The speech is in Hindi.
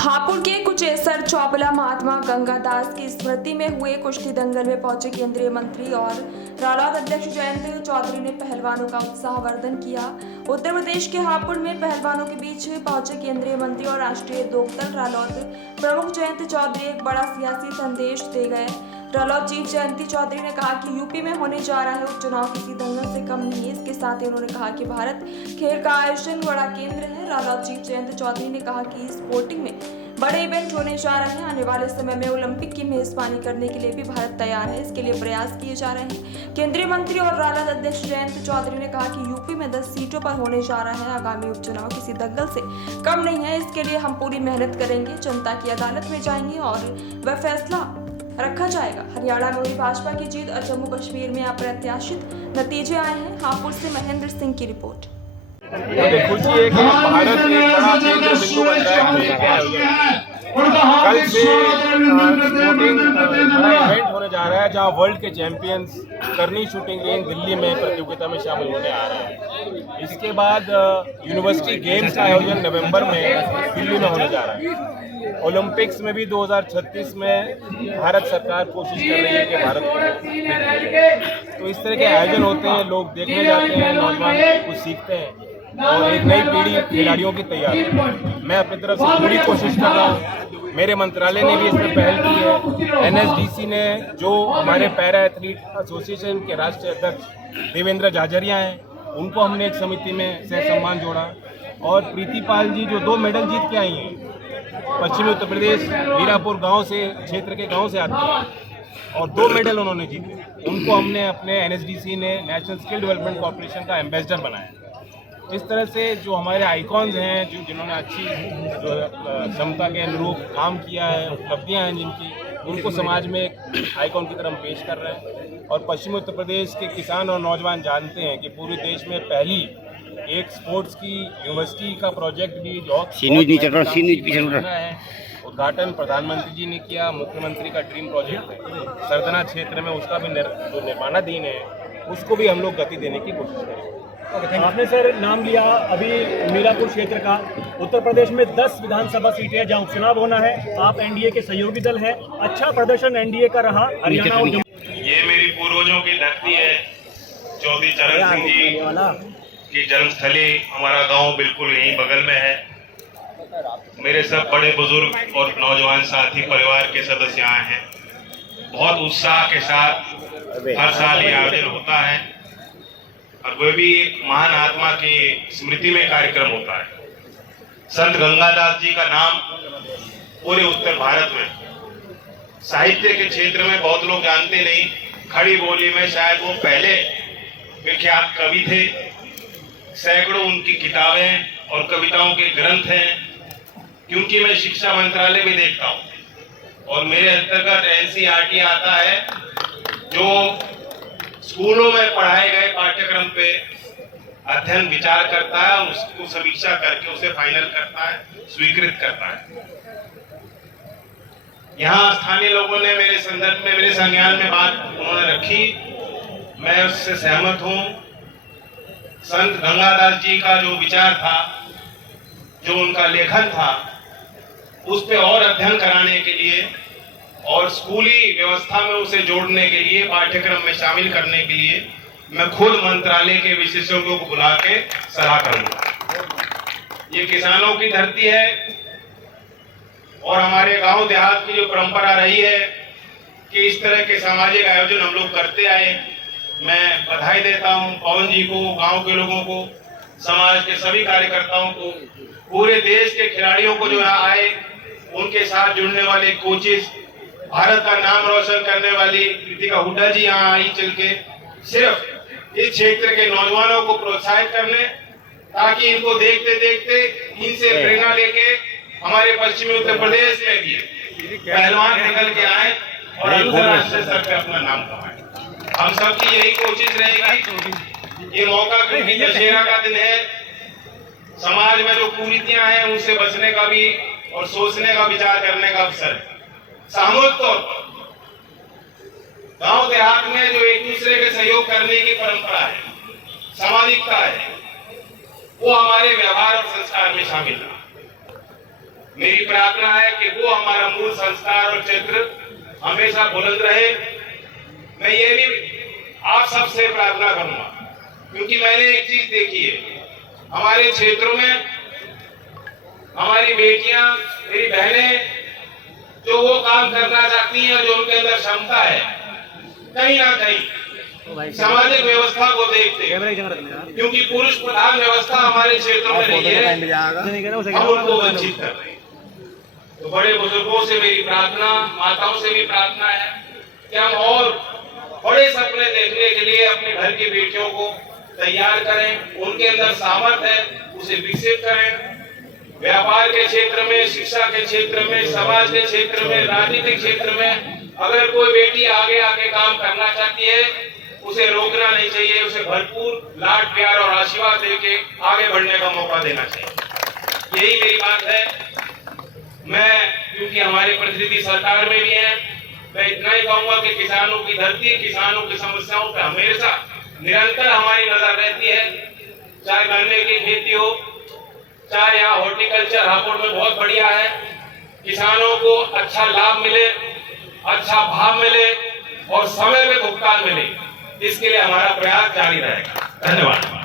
हापुड़ के कुचेसर चौबला महात्मा गंगादास की स्मृति में हुए कुश्ती दंगल में पहुंचे केंद्रीय मंत्री और रालोद अध्यक्ष जयंत चौधरी ने पहलवानों का उत्साहवर्धन किया। उत्तर प्रदेश के हापुड़ में पहलवानों के बीच पहुंचे केंद्रीय मंत्री और राष्ट्रीय लोकदल रालोद प्रमुख जयंत चौधरी एक बड़ा सियासी संदेश दे गए। रालोद चीफ जयंती चौधरी ने कहा कि यूपी में होने जा रहा है उपचुनाव किसी दंगल से कम नहीं है। इसके साथ ही उन्होंने कहा कि भारत खेल का आयोजन बड़ा केंद्र है। रालोद चीफ जयंत चौधरी ने कहा कि स्पोर्टिंग में बड़े इवेंट होने जा रहे हैं। आने वाले समय में ओलंपिक की मेजबानी करने के लिए भी भारत तैयार है। इसके लिए प्रयास किए जा रहे हैं। केंद्रीय मंत्री और रालोद अध्यक्ष जयंत चौधरी ने कहा कि यूपी में 10 सीटों पर होने जा रहा है आगामी उपचुनाव किसी दंगल से कम नहीं है। इसके लिए हम पूरी मेहनत करेंगे, जनता की अदालत में जाएंगे और वह फैसला रखा जाएगा। हरियाणा में हुई भाजपा की जीत और जम्मू कश्मीर में अप्रत्याशित नतीजे आए हैं। हापुड़ से महेंद्र सिंह की रिपोर्ट। मुझे खुशी है कि भारत एक बड़ा केंद्र बिंदु बन रहा है। कल से शूटिंग बड़ा इवेंट होने जा रहा है जहां वर्ल्ड के चैंपियंस करनी शूटिंग रेंज दिल्ली में प्रतियोगिता में शामिल होने आ रहे हैं। इसके बाद यूनिवर्सिटी गेम्स का आयोजन नवंबर में दिल्ली में होने जा रहा है। ओलंपिक्स में भी 2036 में भारत सरकार कोशिश कर रही है कि भारत को, तो इस तरह के आयोजन होते हैं, लोग देखने जाते हैं, नौजवान कुछ सीखते हैं और एक नई पीढ़ी खिलाड़ियों की तैयारी। मैं अपनी तरफ से पूरी कोशिश कर रहा हूँ। मेरे मंत्रालय ने भी इसमें पहल की है। एनएसडीसी ने, जो हमारे पैरा एथलीट एसोसिएशन के राष्ट्रीय अध्यक्ष देवेंद्र झाझरिया हैं, उनको हमने एक समिति में सह सम्मान जोड़ा। और प्रीति पाल जी जो 2 मेडल जीत के आई हैं, पश्चिमी उत्तर प्रदेश मीरापुर गांव से, क्षेत्र के गांव से आती हैं और 2 मेडल उन्होंने जीते, उनको हमने अपने एनएसडीसी ने नेशनल स्किल डेवलपमेंट कॉर्पोरेशन का एम्बेसडर बनाया। इस तरह से जो हमारे आइकॉन्स हैं, जिन्होंने अच्छी क्षमता के अनुरूप काम किया है, उपलब्धियां हैं जिनकी, उनको समाज में एक आइकॉन की तरह पेश कर रहे हैं। और पश्चिमी उत्तर प्रदेश के किसान और नौजवान जानते हैं कि पूरे देश में पहली एक स्पोर्ट्स की यूनिवर्सिटी का प्रोजेक्ट भी है। उद्घाटन प्रधानमंत्री जी ने किया। मुख्यमंत्री का ड्रीम प्रोजेक्ट है सरदना क्षेत्र में, उसका भी जो निर्माणाधीन है उसको भी हम लोग गति देने की कोशिश करेंगे। आपने सर नाम लिया अभी मीरापुर क्षेत्र का। उत्तर प्रदेश में 10 विधानसभा सीटें हैं जहां उपचुनाव होना है। आप एनडीए के सहयोगी दल हैं, अच्छा प्रदर्शन एनडीए का रहा हरियाणा और ये मेरी पूर्वजों की धरती है। चौधरी चरण सिंह जी की जन्मस्थली, हमारा गांव बिल्कुल यहीं बगल में है। मेरे सब बड़े बुजुर्ग और नौजवान साथी परिवार के सदस्य आए हैं। बहुत उत्साह के साथ हर साल ये आयोजन होता है और वह भी एक महान आत्मा की स्मृति में कार्यक्रम होता है। संत गंगादास जी का नाम पूरे उत्तर भारत में, साहित्य के क्षेत्र में बहुत लोग जानते नहीं। खड़ी बोली में शायद वो पहले विख्यात कवि थे। सैकड़ों उनकी किताबें और कविताओं के ग्रंथ हैं। क्योंकि मैं शिक्षा मंत्रालय भी देखता हूँ और मेरे अंतर्गत एनसीईआरटी आता है, जो स्कूलों में पढ़ाए गए पाठ्यक्रम पे अध्ययन विचार करता है और उसको समीक्षा करके उसे फाइनल करता है, स्वीकृत करता है। यहाँ स्थानीय लोगों ने मेरे संदर्भ में, मेरे संज्ञान में बात उन्होंने रखी, मैं उससे सहमत हूँ। संत गंगादास जी का जो विचार था, जो उनका लेखन था, उस पे और अध्ययन कराने के लिए और स्कूली व्यवस्था में उसे जोड़ने के लिए, पाठ्यक्रम में शामिल करने के लिए मैं खुद मंत्रालय के विशेषज्ञों को बुला के सलाह करूंगा। ये किसानों की धरती है और हमारे गांव देहात की जो परंपरा रही है कि इस तरह के सामाजिक आयोजन हम लोग करते आए। मैं बधाई देता हूं पवन जी को, गांव के लोगों को, समाज के सभी कार्यकर्ताओं को, पूरे देश के खिलाड़ियों को जो यहाँ आए, उनके साथ जुड़ने वाले कोचेस, भारत का नाम रोशन करने वाली कृतिका हुड्डा जी यहाँ आई चल के, सिर्फ इस क्षेत्र के नौजवानों को प्रोत्साहित करने, ताकि इनको देखते देखते इनसे प्रेरणा लेके हमारे पश्चिमी उत्तर प्रदेश में भी पहलवान निकल के आए और अंतर्राष्ट्रीय स्तर पे अपना नाम कमाए। हम सबकी यही कोशिश रहेगी। ये मौका क्योंकि दशहरा का दिन है, समाज में जो कुरीतियां हैं उनसे बचने का भी और सोचने का, विचार करने का अवसर है। सामूहिक तौर पर गांव देहात में जो एक दूसरे के सहयोग करने की परंपरा है, सामाजिकता है, वो हमारे व्यवहार और संस्कार में शामिल है। मेरी प्रार्थना है कि वो हमारा मूल संस्कार और चरित्र हमेशा बुलंद रहे। मैं ये भी आप सबसे प्रार्थना करूंगा, क्योंकि मैंने एक चीज देखी है हमारे क्षेत्रों में, हमारी बेटियां, मेरी बहनें जो वो काम करना चाहती हैं, जो उनके अंदर क्षमता है, कहीं ना कहीं सामाजिक व्यवस्था को देखते, क्योंकि पुरुष प्रधान व्यवस्था हमारे क्षेत्रों में रही है, हम उनको वंचित कर रहे हैं। तो बड़े बुजुर्गों से मेरी प्रार्थना, माताओं से भी प्रार्थना है कि हम और बड़े सपने देखने के लिए अपने घर की बेटियों को तैयार करें, उनके अंदर सामर्थ्य है उसे विकसित करें। व्यापार के क्षेत्र में, शिक्षा के क्षेत्र में, समाज के क्षेत्र में, राजनीतिक क्षेत्र में अगर कोई बेटी आगे आके काम करना चाहती है, उसे रोकना नहीं चाहिए, उसे भरपूर लाड प्यार और आशीर्वाद देके आगे बढ़ने का मौका देना चाहिए। यही मेरी बात है। मैं, क्योंकि हमारे प्रतिनिधि सरकार में भी हैं, मैं इतना ही कहूंगा कि किसानों की धरती, किसानों की समस्याओं पर हमेशा निरंतर हमारी नजर रहती है, चाहे गन्ने की खेती हो, चाहे यहाँ हॉर्टिकल्चर हापुड़ में बहुत बढ़िया है, किसानों को अच्छा लाभ मिले, अच्छा भाव मिले और समय में भुगतान मिले, इसके लिए हमारा प्रयास जारी रहेगा। धन्यवाद।